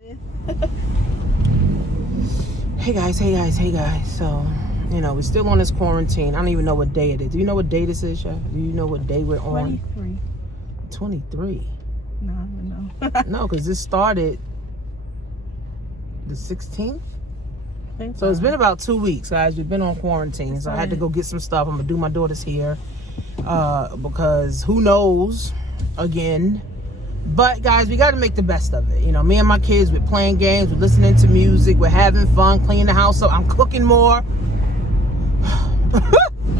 Hey guys. So, we're still on this quarantine. I don't even know what day it is. Do you know what day this is, Sha? Do you know what day we're on? 23. No, I don't know. No, because this started the 16th. So it's been about 2 weeks, guys. We've been on quarantine. So I had to go get some stuff. I'm going to do my daughter's hair. Because who knows again. But guys, we got to make the best of it. Me and my kids, we're playing games, we're listening to music, we're having fun, cleaning the house up. I'm cooking more.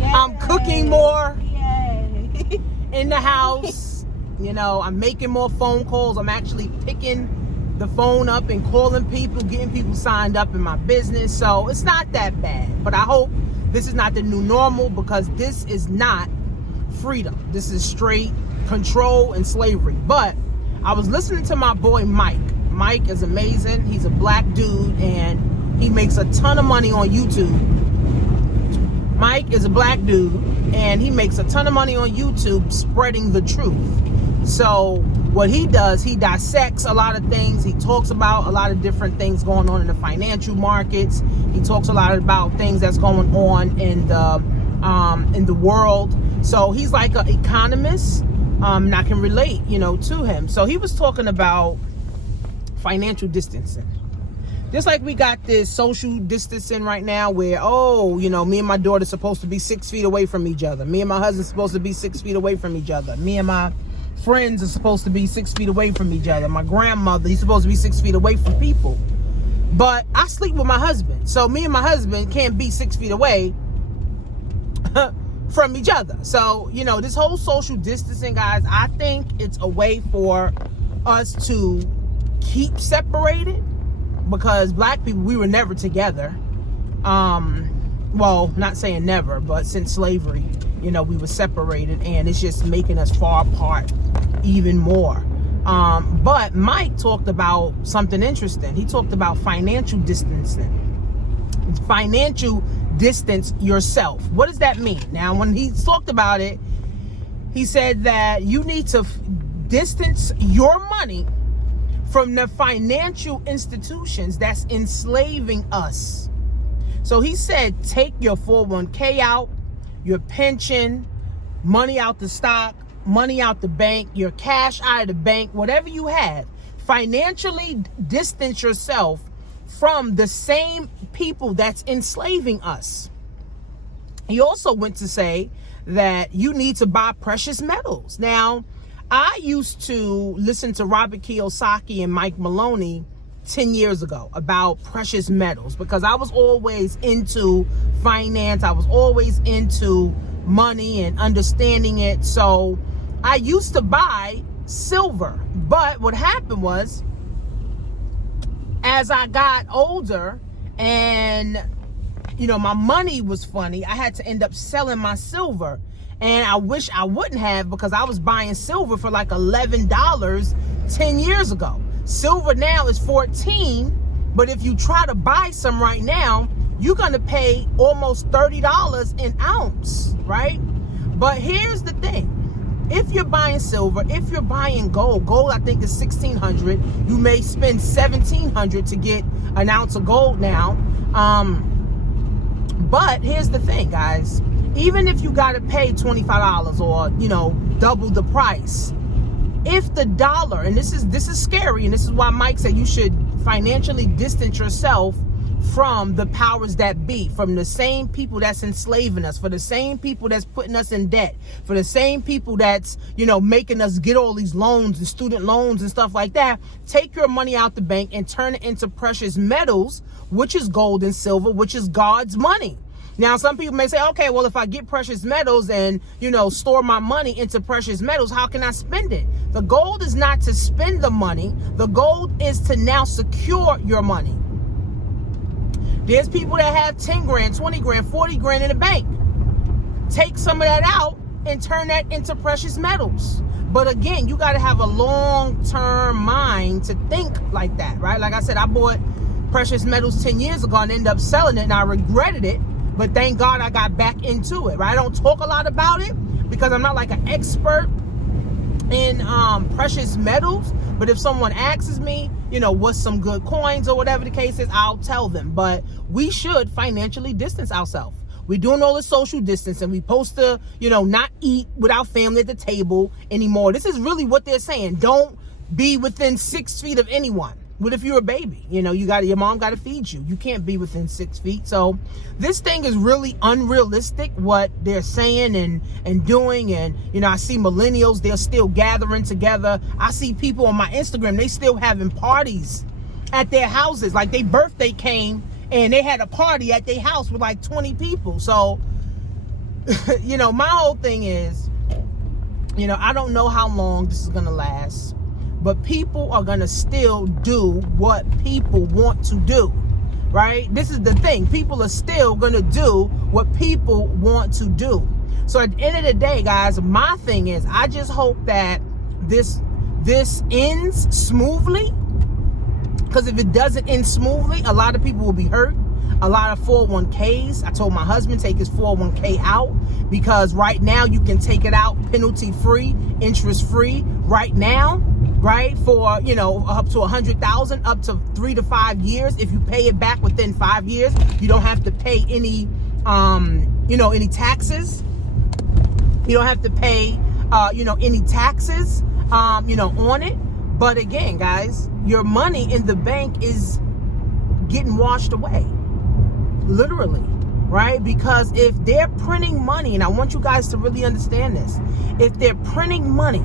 I'm cooking more in the house. I'm making more phone calls. I'm actually picking the phone up and calling people, getting people signed up in my business. So it's not that bad. But I hope this is not the new normal, because this is not freedom. This is straight control and slavery. But I was listening to my boy Mike. Mike is amazing. He's a black dude and he makes a ton of money on YouTube. Mike is a black dude and he makes a ton of money on YouTube spreading the truth. So what he does, he dissects a lot of things. He talks about a lot of different things going on in the financial markets. He talks a lot about things that's going on in the world. So he's like an economist. And I can relate, to him. So he was talking about financial distancing. Just like we got this social distancing right now where, me and my daughter are supposed to be 6 feet away from each other. Me and my husband are supposed to be 6 feet away from each other. Me and my friends are supposed to be 6 feet away from each other. My grandmother, he's supposed to be 6 feet away from people. But I sleep with my husband. So me and my husband can't be 6 feet away from each other. So, this whole social distancing, guys, I think it's a way for us to keep separated, because black people, we were never together. Well, not saying never, but since slavery, we were separated, and it's just making us far apart even more. But Mike talked about something interesting. He talked about financial distancing. Financial distance yourself. What does that mean? Now, when he talked about it, he said that you need to distance your money from the financial institutions that's enslaving us. So he said, take your 401k out, your pension, money out the stock, money out the bank, your cash out of the bank, whatever you have. Financially distance yourself from the same people that's enslaving us. He also went to say that you need to buy precious metals. Now, I used to listen to Robert Kiyosaki and Mike Maloney 10 years ago about precious metals, because I was always into finance. I was always into money and understanding it. So I used to buy silver. But what happened was, as I got older and, my money was funny, I had to end up selling my silver. And I wish I wouldn't have, because I was buying silver for like $11 10 years ago. Silver now is $14, but if you try to buy some right now, you're going to pay almost $30 an ounce, right? But here's the thing. If you're buying silver, if you're buying gold, I think is $1,600. You may spend $1,700 to get an ounce of gold now. But here's the thing, guys. Even if you got to pay $25 or, double the price, if the dollar, and this is scary, and this is why Mike said you should financially distance yourself from the powers that be, from the same people that's enslaving us, for the same people that's putting us in debt, for the same people that's, making us get all these loans and student loans and stuff like that. Take your money out the bank and turn it into precious metals, which is gold and silver, which is God's money. Now, some people may say, okay, well, if I get precious metals and, store my money into precious metals, how can I spend it? The goal is not to spend the money. The goal is to now secure your money. There's people that have 10 grand, 20 grand, 40 grand in the bank. Take some of that out and turn that into precious metals. But again, you got to have a long-term mind to think like that, right? Like I said, I bought precious metals 10 years ago and ended up selling it, and I regretted it. But thank God I got back into it, right? I don't talk a lot about it because I'm not like an expert in precious metals. But if someone asks me, what's some good coins or whatever the case is, I'll tell them. But we should financially distance ourselves. We're doing all the social distancing. We supposed to, not eat with our family at the table anymore. This is really what they're saying. Don't be within 6 feet of anyone. What if you're a baby? Your mom got to feed you. You can't be within 6 feet. So this thing is really unrealistic, what they're saying and doing. And, I see millennials, they're still gathering together. I see people on my Instagram, they still having parties at their houses. Like their birthday came and they had a party at their house with like 20 people. So, my whole thing is, I don't know how long this is going to last. But people are going to still do what people want to do, right? This is the thing. People are still going to do what people want to do. So at the end of the day, guys, my thing is I just hope that this ends smoothly. Because if it doesn't end smoothly, a lot of people will be hurt. A lot of 401ks. I told my husband take his 401k out because right now you can take it out penalty free, interest free right now. Right, for up to 100,000, up to 3 to 5 years. If you pay it back within 5 years, you don't have to pay any any taxes. You don't have to pay any taxes on it. But again, guys, your money in the bank is getting washed away, literally, right? Because if they're printing money, and I want you guys to really understand this, if they're printing money.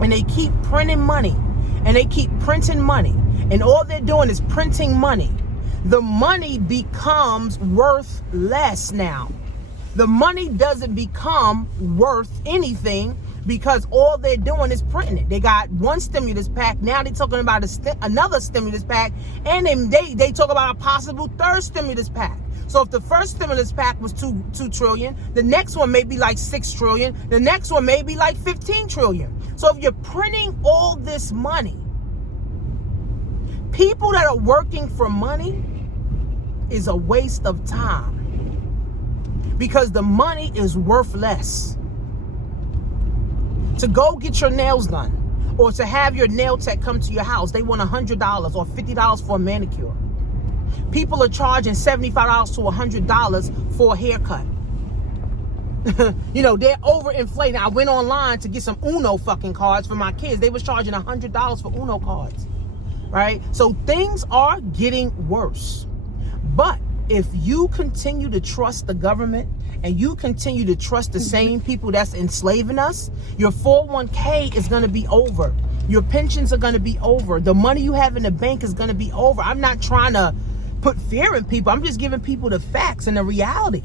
And they keep printing money, and they keep printing money, and all they're doing is printing money. The money becomes worth less now. The money doesn't become worth anything because all they're doing is printing it. They got one stimulus pack. Now they're talking about another stimulus pack, and they talk about a possible third stimulus pack. So if the first stimulus pack was 2 trillion, the next one may be like 6 trillion. The next one may be like 15 trillion. So if you're printing all this money, people that are working for money is a waste of time because the money is worth less. To go get your nails done or to have your nail tech come to your house, they want $100 or $50 for a manicure. People are charging $75 to $100 for a haircut. They're overinflating. I went online to get some Uno fucking cards for my kids. They was charging $100 for Uno cards, right? So things are getting worse. But if you continue to trust the government and you continue to trust the same people that's enslaving us, your 401k is going to be over. Your pensions are going to be over. The money you have in the bank is going to be over. I'm not trying to put fear in people. I'm just giving people the facts and the reality,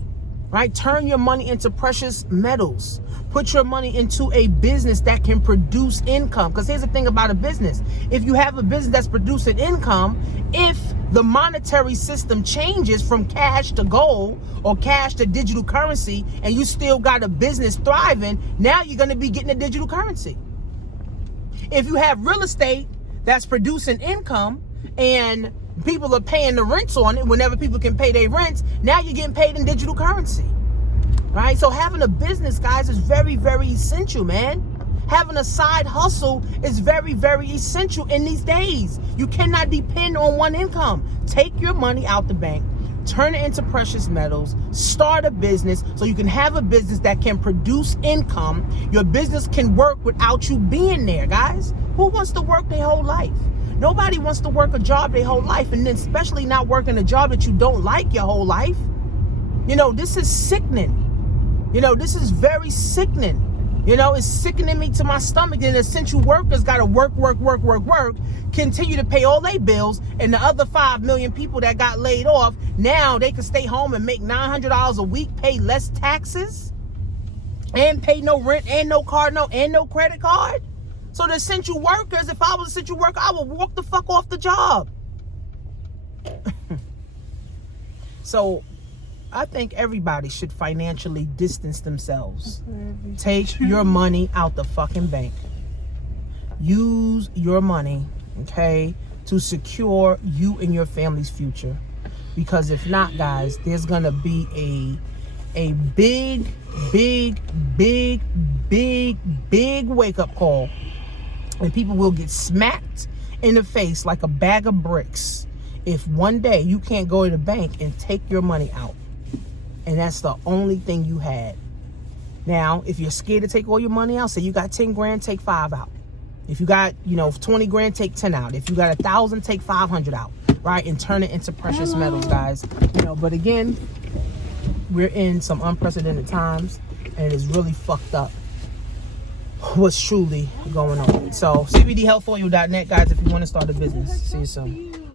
right? Turn your money into precious metals. Put your money into a business that can produce income. Because here's the thing about a business. If you have a business that's producing income, if the monetary system changes from cash to gold or cash to digital currency, and you still got a business thriving, now you're going to be getting a digital currency. If you have real estate that's producing income and people are paying the rents on it whenever people can pay their rents, now you're getting paid in digital currency, right? So having a business, guys, is very, very essential, man. Having a side hustle is very, very essential in these days. You cannot depend on one income. Take your money out the bank, turn it into precious metals, start a business so you can have a business that can produce income. Your business can work without you being there, guys. Who wants to work their whole life? Nobody wants to work a job their whole life, and then especially not working a job that you don't like your whole life. This is sickening. This is very sickening. It's sickening me to my stomach. And essential workers got to work, continue to pay all their bills, and the other 5 million people that got laid off, now they can stay home and make $900 a week, pay less taxes, and pay no rent, and no car note, and no credit card. So the essential workers, if I was an essential worker, I would walk the fuck off the job. So I think everybody should financially distance themselves. Take your money out the fucking bank. Use your money, okay, to secure you and your family's future. Because if not, guys, there's gonna be a big wake-up call And people will get smacked in the face like a bag of bricks if one day you can't go to the bank and take your money out. And that's the only thing you had. Now, if you're scared to take all your money out, say you got 10 grand, take 5 out. If you got, 20 grand, take 10 out. If you got 1,000, take 500 out, right? And turn it into precious metals, guys. But again, we're in some unprecedented times, and it's really fucked up what's truly going on. So, cbdhealthoil.net, guys, if you want to start a business. See you soon.